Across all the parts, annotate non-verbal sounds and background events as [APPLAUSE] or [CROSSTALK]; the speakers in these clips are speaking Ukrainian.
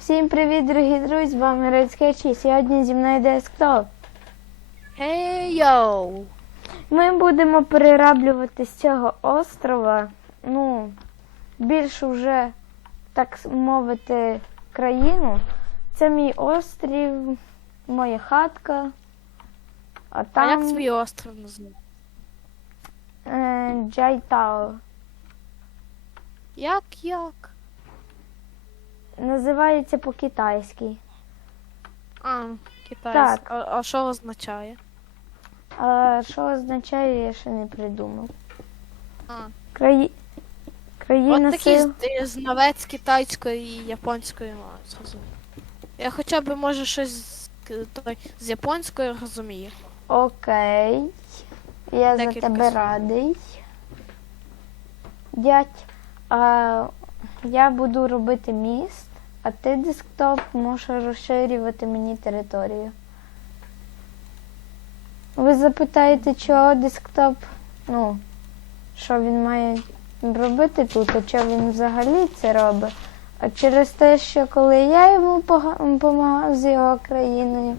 Всім привіт, дорогі друзі! З вами Red Sketch і сьогодні зі мною десктоп. Хей йоу! Ми будемо перераблювати з цього острова, ну, більш уже, так мовити, країну. Це мій острів, моя хатка. А А як свій остров називає? е, Джайтао. Як як? Називається по-китайськи. А, китайська. Так. А, а що означає? А що означає, я ще не придумав. А. Краї... Країна От такий сил. з- знавець китайської і японської мови, зрозумів. Я хоча б може щось з, к- той, з японської розумію. Окей. Я за Декілька тебе слів. радий. Дядь, а, я буду робити міст, а ти десктоп можеш розширювати мені територію. Ви запитаєте, чого десктоп, ну, що він має робити тут, а чого він взагалі це робить? А через те, що коли я йому допомагав з його країною,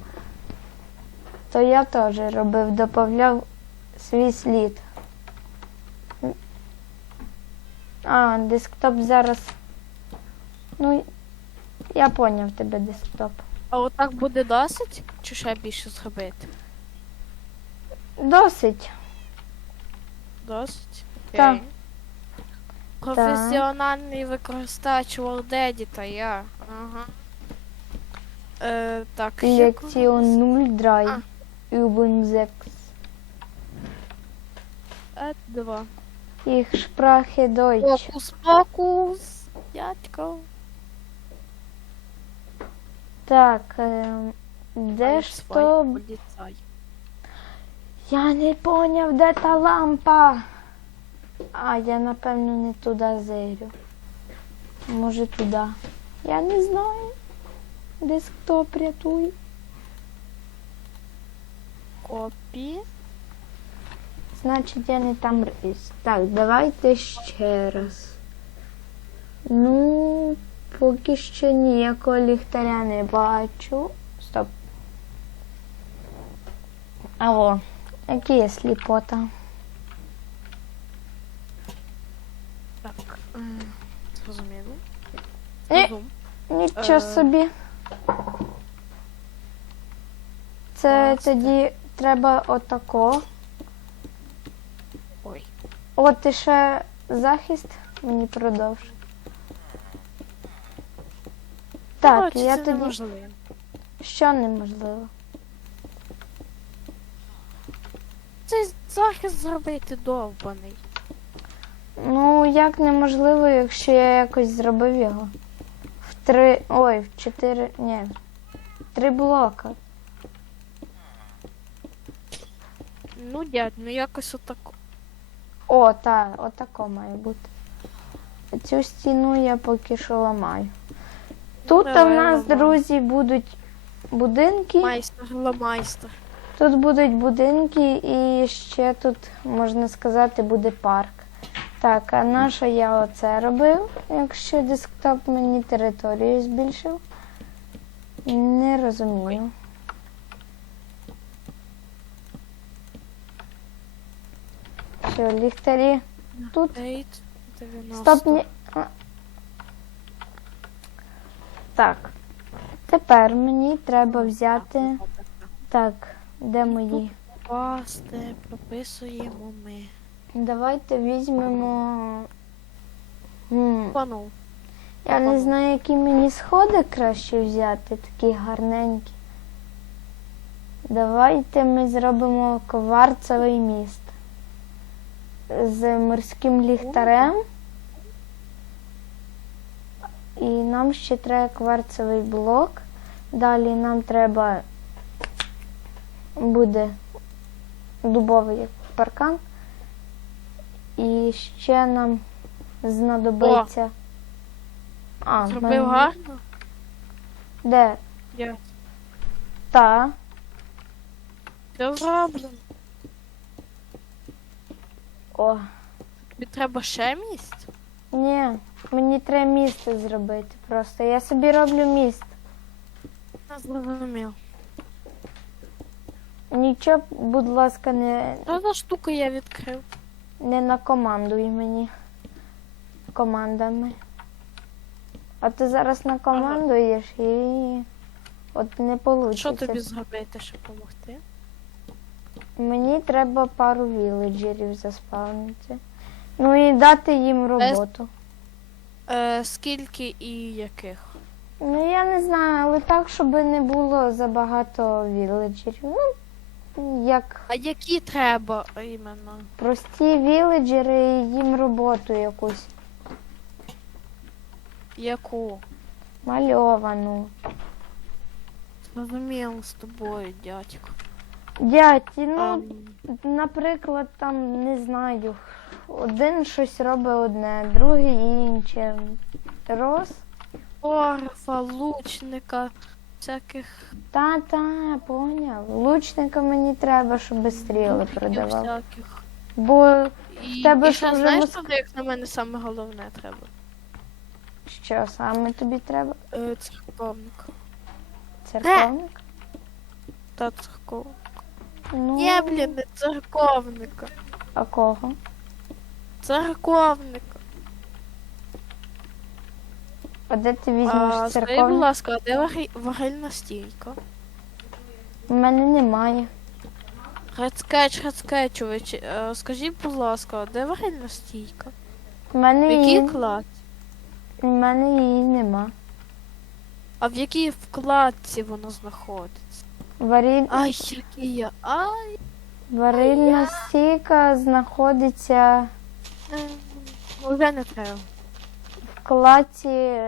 то я теж робив, додавав свій слід. А, десктоп зараз. Ну, я поняв тебе, десктоп. А отак буде досить? Чи ще більше зробити? Досить. Досить? Так. Професіональний використач WordEdit, я. Ага. Е, так, Лекціон 0 драй. А. Übung 6. Е, два. Ich spreche Deutsch. Фокус, фокус, дядько. Так, ем, де ж то? поліцай. Я не поняв, де та лампа. А, я напевно не туди зирю. Може туди. Я не знаю. Десктоп рятуй. Копі. Значить, я не там. Так, давайте ще раз. Ну, поки що ніякого ліхтаря не бачу. Стоп. Алло, які є сліпота? Так. е, Зрозуміло. Ні. Нічого Е. собі. Це Класно. тоді треба отако. Ой. От і ще захист мені продовж. Так, Коротше, я це тоді. неможливо. Що неможливо? Цей захист зробити довбаний. Ну, як неможливо, якщо я якось зробив його. В три. Ой, в чотири. Ні. Три блока. Ну, дядь, ну якось отако. О, та, отако має бути. Цю стіну я поки що ламаю. Тут давай, нас, ламай. друзі, будуть будинки. Майстер, ламайстер. Тут будуть будинки і ще тут, можна сказати, буде парк. Так, а на що я оце робив, якщо десктоп мені територію збільшив? Не розумію. Що, ліхтарі? Тут? Стоп, ні. а. Так. Тепер мені треба взяти. Так, де мої? Пасти, прописуємо ми. Давайте візьмемо. М, Пану. Я не знаю, які мені сходи краще взяти, такі гарненькі. Давайте ми зробимо кварцевий міст з морським ліхтарем. І нам ще треба кварцевий блок. Далі нам треба буде дубовий паркан. І ще нам знадобиться. А, в Зробив мене- гарно? Де? Я. Та. Зроблено. О. Тобі треба ще місць? Ні, мені треба місце зробити просто. Я собі роблю міст. Я зрозумів. Нічого, будь ласка, не, Що за штука я відкрив? не накомандуй мені командами. А ти зараз накомандуєш і от не вийде. Що тобі зробити, щоб допомогти? Мені треба пару віледжерів заспавнити. Ну і дати їм роботу. Е, скільки і яких? Ну я не знаю, але так, щоб не було забагато віледжерів. Ну, як А які треба іменно? прості віледжери і їм роботу якусь Яку? мальовану. Зрозуміло з тобою, дядько. Дядь, ну, наприклад, там не знаю, один щось робить одне, другий інше. Роз? Орфа, лучника, всяких Та-та, поняв. Лучника мені треба, щоб стріли продавав. всяких. Бо І, тебе і ж вже знаєш, мозк- що, як на мене саме головне треба? що саме тобі треба? Е, церковник. Церковник? Та церковник. Ну, Ні, блін, не церковника. а кого? Церковника. А де ти А, візьмеш скажи, будь ласка, а де ваги- варильна стійка? У мене немає. Грецкеч, Грецкечович, е, скажіть, будь ласка, а де варильна стійка? У В мене її, якій клад? у мене її нема. А в якій вкладці воно знаходиться? Варіль... Ай, який я. Ай. Варильна стійка знаходиться е, ну, не треба. в кладці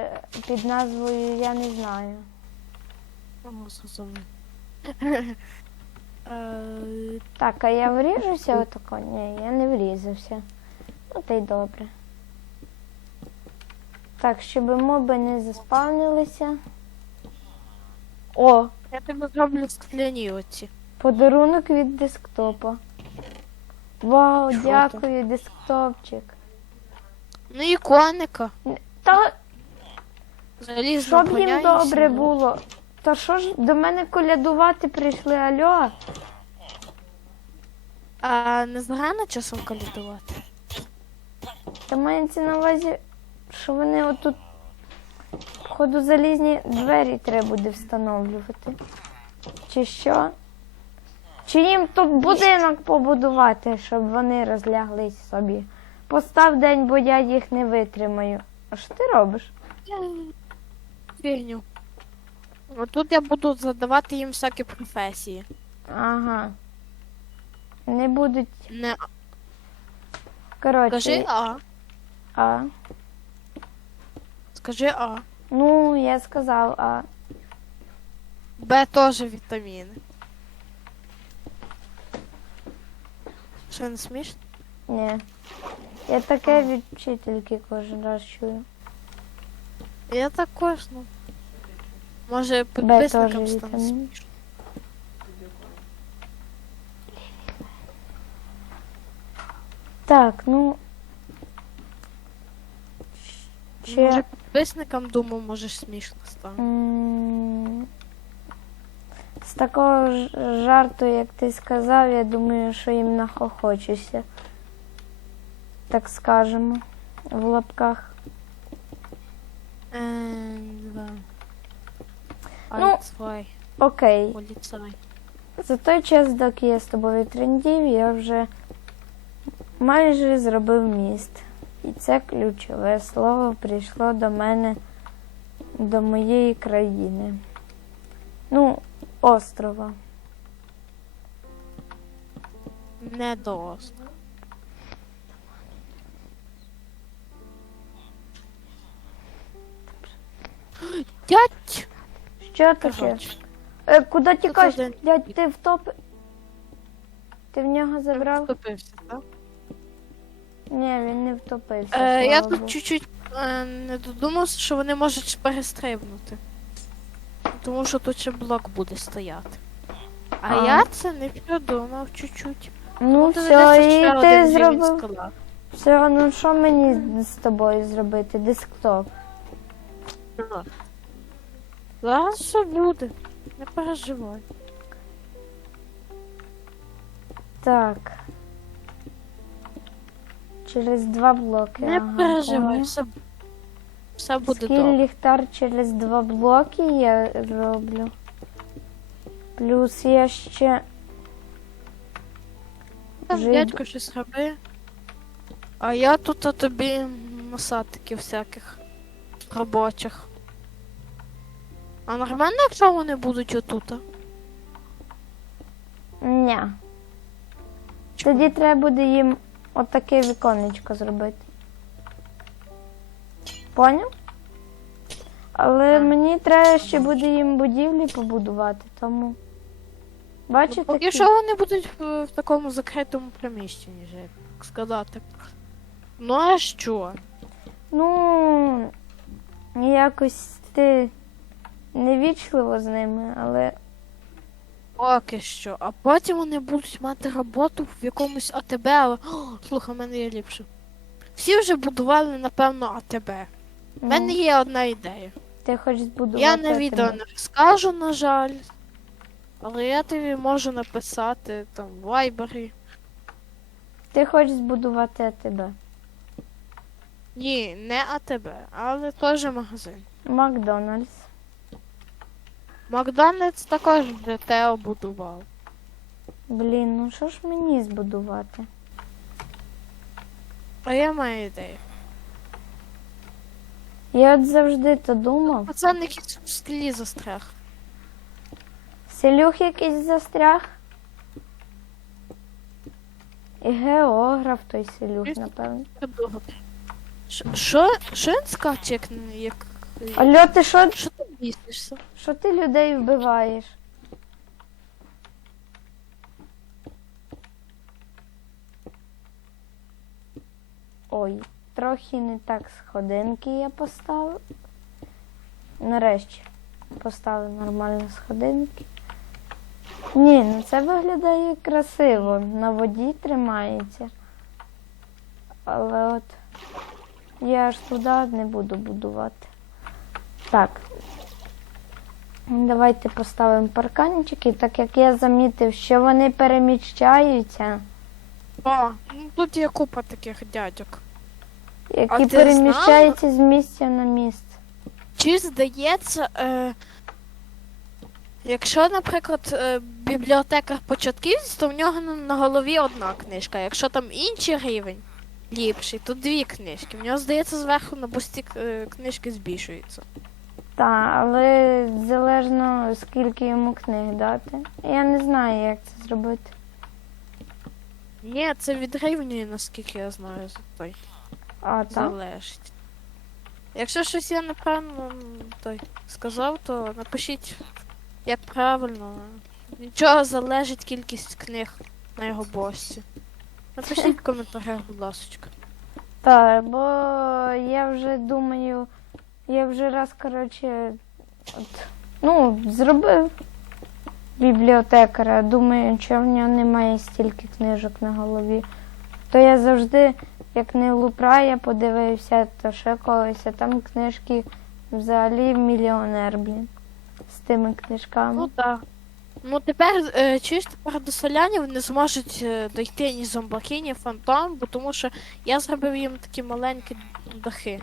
під назвою Я не знаю. Зрозумів. [LAUGHS] Е, Так, а я вріжуся отако? Ні, я не врізався. Ну та й добре. Так, щоб моби не заспавнилися. О, Я тобі зроблю скляні оці. подарунок від десктопа. Вау, Що дякую, десктопчик. Ну і коника. Та Залізна щоб їм добре було. Та що ж до мене колядувати прийшли, альо? А не зрано часом калідувати? Та мається на увазі, що вони отут ходу залізні двері треба буде встановлювати. Чи що? Чи їм тут будинок побудувати, щоб вони розляглись собі? Постав день, бо я їх не витримаю. А що ти робиш? Фігню. Тут я буду задавати їм всякі професії. Ага. Не будуть. Не Коротше. скажи А. А. Скажи А. Ну, я сказав, а. Б теж вітаміни. Що не смішно? Ні. Я таке від вчительки кожен раз чую. Я також, ну. Може, теж підписникам стане вітамін. смішно. Так, ну. Ще. Може, підписникам, думаю, може смішно стане. м, З такого ж жарту, як ти сказав, я думаю, що їм нахохочуся. Так скажемо. В лапках. Е, да. Ну, Окей. поліцай. За той час, доки я з тобою трендів, я вже майже зробив міст. І це ключове слово прийшло до мене, до моєї країни. Ну, острова. Не досить. Дядь! Що таке? Е, куди тікаєш? Дядь, ти втоп. Ти в нього забрав? вступився, так? Ні, він не втопився. Е, я тут чуть-чуть е, не додумався, що вони можуть перестрибнути. Тому що тут ще блок буде стояти. А, А. я це не придумав чуть-чуть. Ну Тут все, ще і один ти рівень зробив. скала. Все, ну що мені з тобою зробити? Десктоп. Зараз все буде. Не переживай. Так. Через два блоки. Не ага, переживай, все, все буде Скіль добре. ліхтар через два блоки я роблю. Плюс я ще. Вже дядько щось роби. А я тут а тобі насадки всяких робочих. А нормально, якщо вони будуть отут? Ня. Тоді треба буде їм отаке віконечко зробити. Поняв? Але мені треба ще буде їм будівлі побудувати, тому. Бачите? Поки що вони будуть в, в такому закритому приміщенні, вже, як сказати. Ну а що? Ну, якось ти невічливо з ними, але Поки що. А потім вони будуть мати роботу в якомусь АТБ, але. О, слухай, в мене є ліпше. Всі вже будували, напевно, АТБ. У мене є одна ідея. ти хочеш збудувати. Я на відео не розкажу, на жаль. Але я тобі можу написати там в вайбері. Ти хочеш збудувати тебе. Ні, не АТБ, але теж магазин. Макдональдс. Макдональдс також вже Тео будував. Блін, ну що ж мені збудувати? А я маю ідею. Я от завжди то думав. Пацан якийсь в склі застряг. Селюх якийсь застряг. І географ той селюх, напевно. Що? Що він скаче, як. Алло, ти що, Що ти бісишся? що ти людей вбиваєш? Ой, трохи не так сходинки я поставив. Нарешті поставив нормально сходинки. Ні, ну це виглядає красиво. На воді тримається. Але от я аж туди не буду будувати. Так. Давайте поставимо парканчики, так як я замітив, що вони переміщаються, О, ну тут є купа таких дядьок. які ти переміщаються з місця на місце. Чи здається, е, якщо, наприклад, е, бібліотекар початківець, то в нього на, на голові одна книжка. Якщо там інший рівень ліпший, то дві книжки. В нього, здається, зверху на бусті е, книжки збільшуються. Так, але залежно скільки йому книг дати. Я не знаю, як це зробити. Ні, це від рівня, наскільки я знаю, за той А, так? залежить. Якщо щось я неправильно той сказав, то напишіть, як правильно. Від чого залежить кількість книг на його босі. Напишіть в коментарях, будь ласка. Так, бо я вже думаю, я вже раз, коротше, от, ну, зробив бібліотекаря, думаю, що в нього немає стільки книжок на голові. То я завжди, як не лупрая, подивився, то ще когось, а там книжки взагалі мільйонер, блін, з тими книжками. Ну так. Ну тепер, е, чуєш, тепер до селянів не зможуть е, дойти ні зомбаки, ні фантом, бо тому що я зробив їм такі маленькі дахи,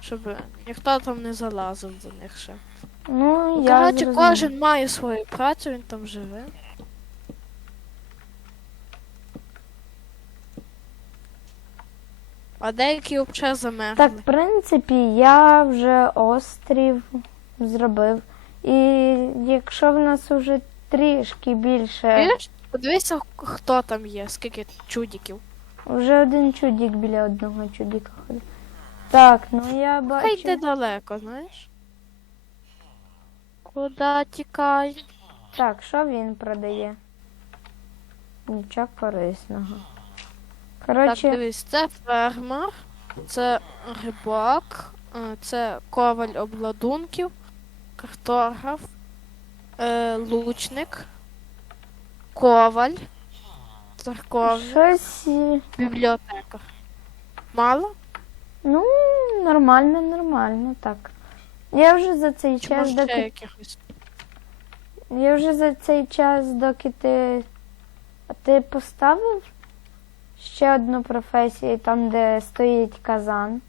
щоб ніхто там не залазив до них ще. Ну, я Коротше, зрозумів. кожен має свою працю, він там живе. А деякі взагалі замерзли. Так, в принципі, я вже острів зробив. І якщо в нас вже трішки більше, Чуєш? Подивися, хто там є, скільки чудіків. вже один чудік біля одного чудіка ходить. Так, ну я бачу. Хай йде далеко, знаєш? Куда тікай? Так, що він продає? Нічого корисного. Так, дивись, це фермер, це рибак, е, це коваль обладунків, картограф, е, лучник, коваль, церковник, щось. бібліотекар. Мало? Ну, нормально, нормально, так. Я вже за цей Чи час, може ще доки якихось? Я вже за цей час, доки ти. А ти поставив ще одну професію там, де стоїть казан.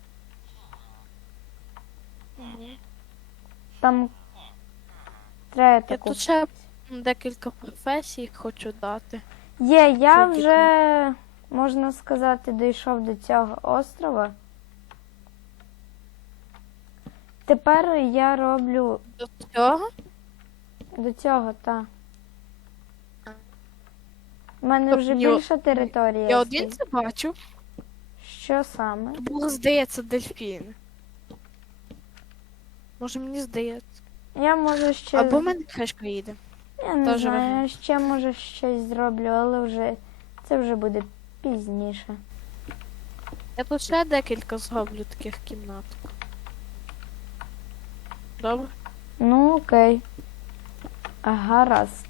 Там треба Я таку. тут ще декілька професій хочу дати. Є, я Тільки вже, можна сказати, дійшов до цього острова. Тепер я роблю До цього? до цього, так. У мене Тобто вже о- більша територія. Я один стоїть. це бачу. Що саме? Було здається дельфін. Може мені здається. Я можу ще. Або в мене кришка їде. Я не теж знаю, варіант. я ще може щось зроблю, але вже це вже буде пізніше. Я тут ще декілька зроблю таких кімнаток. Добре? Ну, окей. А, Гаразд.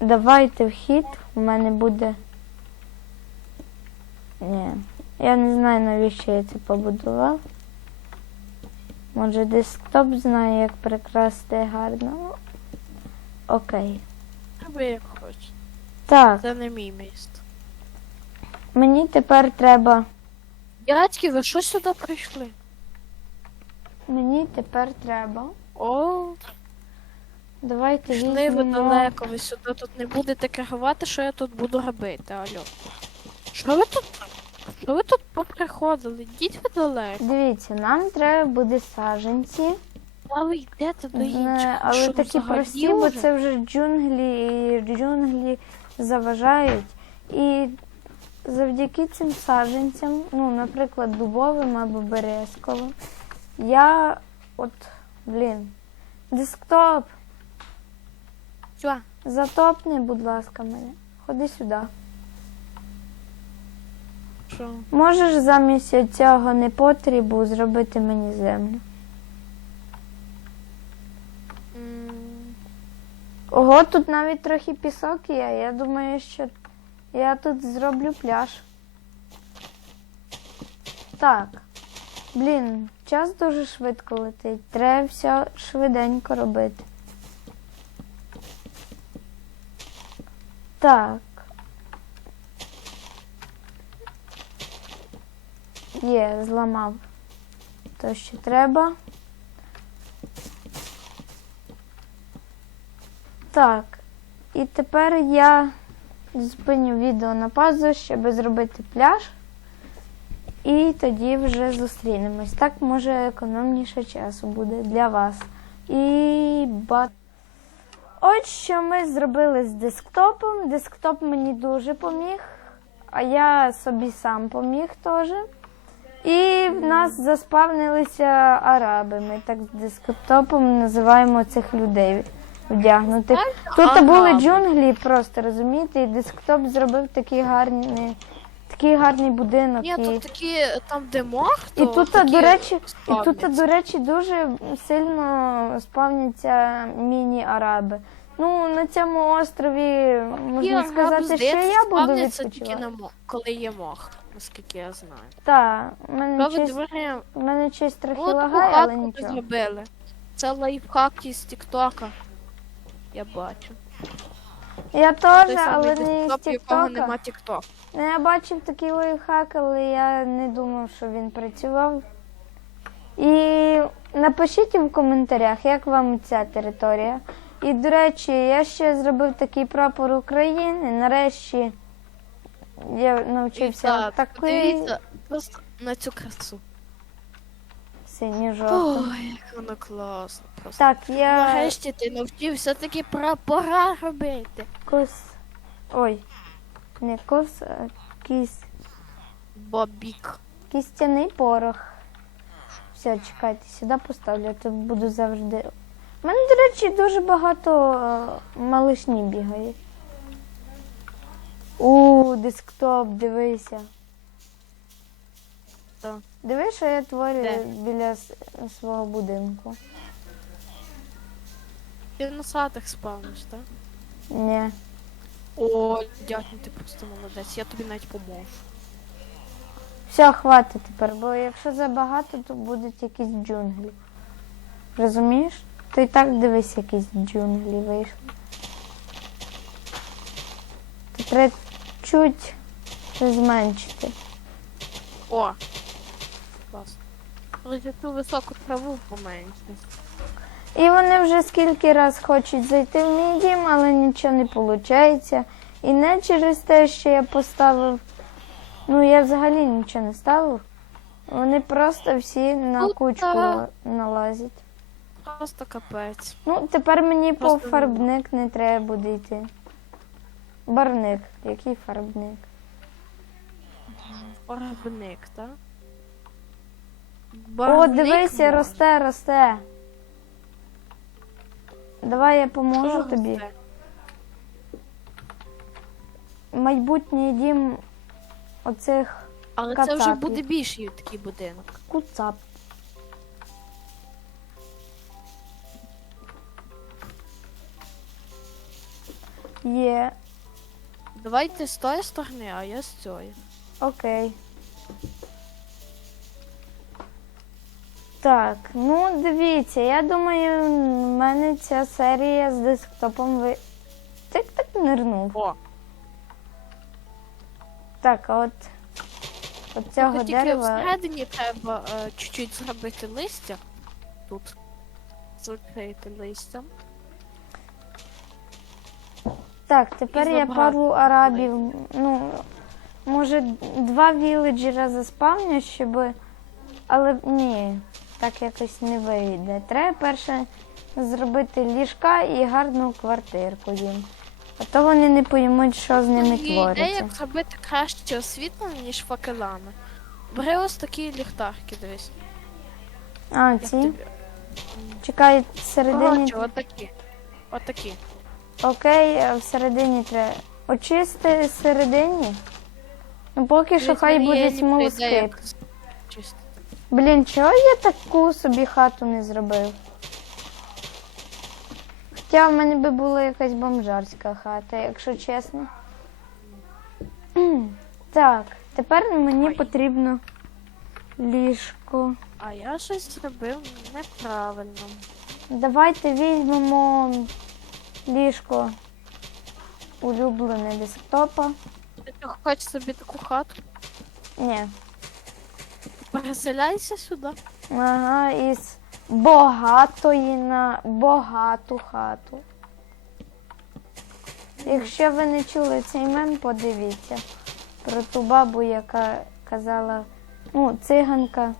Давайте вхід. У мене буде. Ні. Я не знаю, навіщо я це побудував. Може, десктоп знає, як прикрасти гарно. Окей. Або як хочеш. Так, Це не мій міст. Мені тепер треба. Дядьки, ви що сюди прийшли? Мені тепер треба. О, Давайте пішли ви візьмемо. далеко, ви сюди тут не будете керувати, що я тут буду робити, алло. Що ви тут? Що ви тут поприходили? Йдіть ви далеко. Дивіться, нам треба буде саженці. А ви йдете до інших. але Що, такі прості, бо це вже джунглі, і джунглі заважають. І завдяки цим саджанцям, ну, наприклад, дубовим або березковим, я от, блін, десктоп, Що? затопни, будь ласка, мене. Ходи сюди. Що? Можеш замість цього непотрібу зробити мені землю. Ого, тут навіть трохи пісок є. Я думаю, що я тут зроблю пляж. Так. Блін, час дуже швидко летить. Треба все швиденько робити. Так. Є, зламав. То, що треба. Так. І тепер я зупиню відео на паузу, щоб зробити пляж. І тоді вже зустрінемось. Так може економніше часу буде для вас. І ба... Ось що ми зробили з десктопом. Десктоп мені дуже поміг, а я собі сам поміг теж. І в нас заспавнилися араби. Ми так з десктопом називаємо цих людей вдягнутих. Тут Ага. були джунглі просто, розумієте, і десктоп зробив такий гарний, такий гарний будинок. Ні, і... тут такі, там де мох, то І тут, такі до речі, і тут, до речі, дуже сильно спавняться міні-араби. Ну, на цьому острові можна Такі сказати, що я буду відпочивати. на мо- коли є мох, наскільки я знаю. Так, у мене щось, щось трохи ну лагає, але нічого. зробили. Це лайфхак із Тіктока. Я бачу. Я теж, але не з Тіктока. нема Тікток. Ну, я бачив такий лайфхак, але я не думав, що він працював. І напишіть в коментарях, як вам ця територія. І, до речі, я ще зробив такий прапор України. Нарешті я навчився Так, такий подивіться просто на цю красу. Синьо-жовтий. Ой, як воно класно. Просто. Так, я Нарешті ти навчився такі прапора робити. кос. Ой, не кос, а кіс. Бобік. Кістяний порох. Все, чекайте, сюди поставлю, то буду завжди. У мене, до речі, дуже багато е, малишні бігає. У, десктоп, дивися. Так. Диви, що я творю Де? біля с- свого будинку. Ти на садах спавниш, так? Ні. О, дякую, ти просто молодець, я тобі навіть поможу. Все, хватить тепер, бо якщо забагато, то будуть якісь джунглі. Розумієш? То і так дивись, якісь джунглі вийшли. То треба чуть зменшити. О! Класно. Але я ту високу траву поменше. І вони вже скільки раз хочуть зайти в мій дім, але нічого не виходить. І не через те, що я поставив. Ну, я взагалі нічого не ставив. Вони просто всі на Ну, кучку та. налазять. Просто капець. Ну, тепер мені по фарбник не треба буде йти. Барник. Який фарбник? Барабник, так? О, дивися, росте, росте. Давай я поможу тобі. Майбутній дім оцих Але це вже буде більший такий будинок. куцап. Є, Давайте з тої сторони, а я з цієї. окей. Так, ну дивіться, я думаю, в мене ця серія з десктопом ви. Ти так нирнув. О, Так, а от от цього тільки тільки дерева. всередині треба е, чуть-чуть зробити листя. Тут. Закрити листям. Так, тепер І я забагато пару арабів. Ну, може, два віледжера заспавню, щоб. Але ні, так якось не вийде. Треба перше зробити ліжка і гарну квартирку їм. А то вони не поймуть, що з ними Є ідея, твориться. як зробити краще освітлення, ніж факелами. Бери ось такі ліхтарки, дивись. А, ці? Чекай, всередині. Коротше, отакі. Отакі. Окей, а всередині треба. Очисти всередині. Ну, поки що хай мені є буде Блін, чого я таку собі хату не зробив? Хоча в мене би була якась бомжарська хата, якщо чесно. [CLEARS THROAT] Так, тепер мені Ой. потрібно ліжко. А я щось зробив неправильно. Давайте візьмемо ліжко улюблене десктопа. Ти хочеш собі таку хату? Ні. Переселяйся сюди. Ага, із багатої на багату хату. Якщо ви не чули цей мем, подивіться про ту бабу, яка казала, ну, циганка,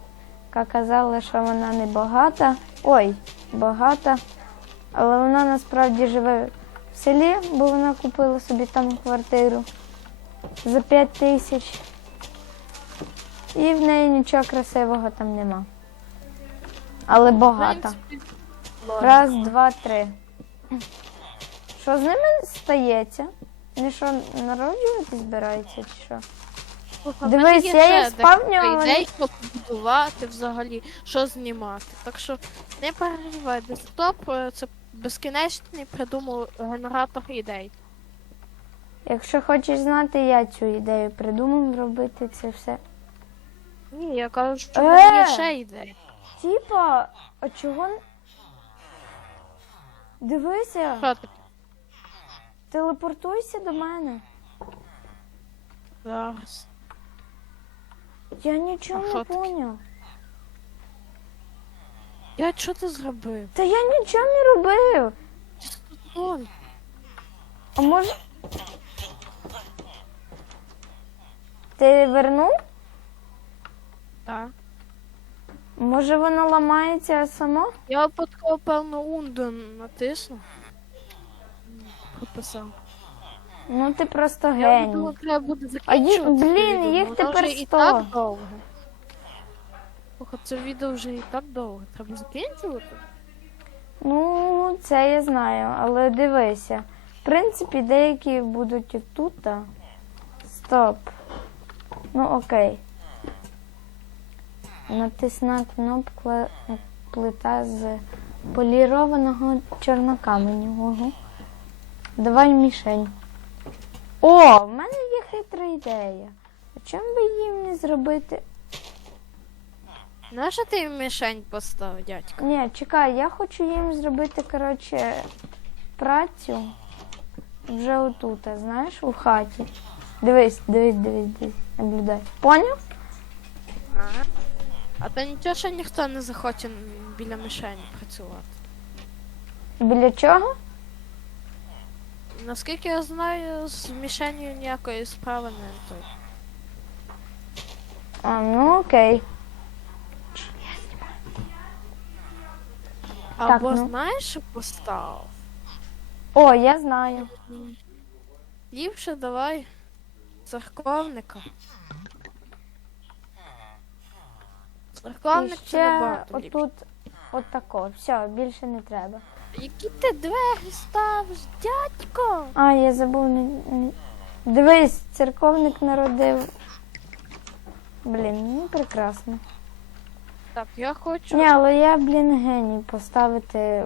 яка казала, що вона не багата. Ой, багата. Але вона насправді живе в селі, бо вона купила собі там квартиру за 5 тисяч. І в неї нічого красивого там нема. Але принципі, Раз, два, три. Що з ними стається? Вони що, народжуватись збираються чи що? Дивись, я їх спавню, а декілька ідей, побудувати взагалі, що знімати. Так що не переживай, десктоп е, це безкінечний придумав генератор ідей. Якщо хочеш знати, я цю ідею придумав робити це все. Я кажу, що в Е! мене є ще ідеї. Типа, а чого? н- Дивися, Що ти? телепортуйся до мене. Зараз. Я нічого А не таке? поняв. Я що ти зробив? Та я нічого не робив. Ти тут. А може. Ти вернув? Так. Може воно ламається само? Я випадково, певно, унду натиснув. Прописав. Ну ти просто Я геній. думала, треба буде А закінчувати. це блін, відео, їх воно тепер вже і 100. так довго. Слухай, це відео вже і так довго. Треба закінчувати? Ну, це я знаю, але дивися. В принципі, деякі будуть і тут. а. Стоп. Ну окей. Натисна кнопка плита з полірованого чорнокаменю. Давай мішень. О, в мене є хитра ідея. А чому би їм не зробити. Наша ти їм мішень поставив, дядько? Ні, чекай, я хочу їм зробити, коротше, працю вже отут, знаєш, у хаті. Дивись, дивись, дивись, дивись, наблюдай. Поняв? Ага. А то нічого, що ніхто не захоче біля мішені працювати. Біля чого? Наскільки я знаю, з мішенью ніякої справи не той. А, ну окей. Або ну. знаєш, що постав? О, я знаю. Ліпше давай церковника. Церковник це ще набагато ліпше. отут, отако. Все, більше не треба. Які ти двері ставиш, дядько? А, я забув не. не- Дивись, церковник народив. Блін, ну прекрасно. Так, я хочу. Ні, але я, блін, геній поставити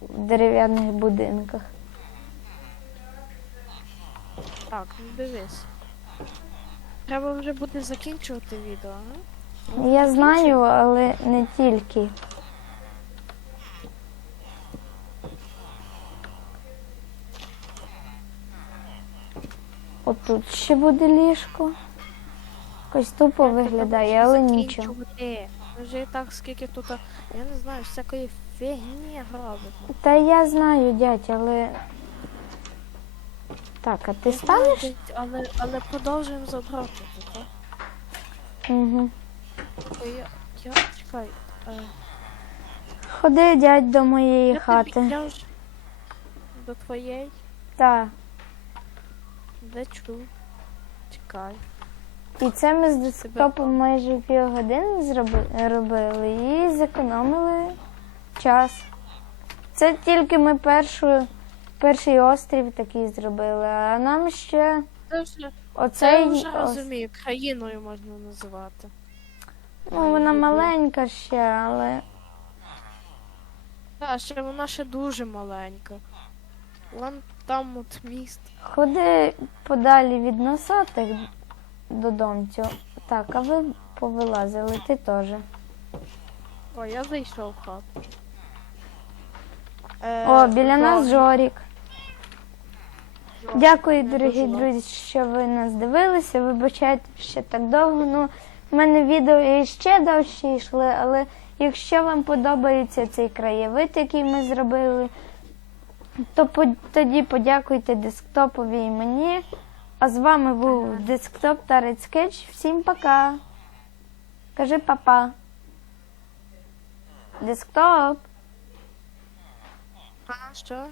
в дерев'яних будинках. Так, ну дивись. Треба вже буде закінчувати відео, а? Я знаю, але не тільки. Отут ще буде ліжко. Якось тупо виглядає, але нічого. Ми вже і так скільки тут, я не знаю, всякої фігні робимо. Та я знаю, дядь, але. Так, а ти станеш? Але, але продовжуємо забрати, так? Угу. Ой, Я, я, чекай. Е, Ходи, дядь, до моєї я хати. Я вже до твоєї, Так. де чу. Чекай. І це ми з десктопом майже півгодини зроби- робили і зекономили час. Це тільки ми першу, перший острів такий зробили, а нам ще Це вже, це оцей. я вже ос- розумію, країною можна називати. Ну, вона маленька ще, але. Так, ще вона ще дуже маленька. Вон там от міст. Ходи подалі від носатих додому. Так, а ви повилазили, ти теж. О, я зайшов в хату. Е, О, біля нас Жорик. Жорік. Дякую, дорогі друзі, що ви нас дивилися. Вибачайте, що так довго. Ну, в мене відео і ще довше йшли, але якщо вам подобається цей краєвид, який ми зробили, то по- тоді подякуйте десктопові і мені. А з вами був десктоп та Редскетч. Всім пока. Кажи папа. Десктоп. А, що?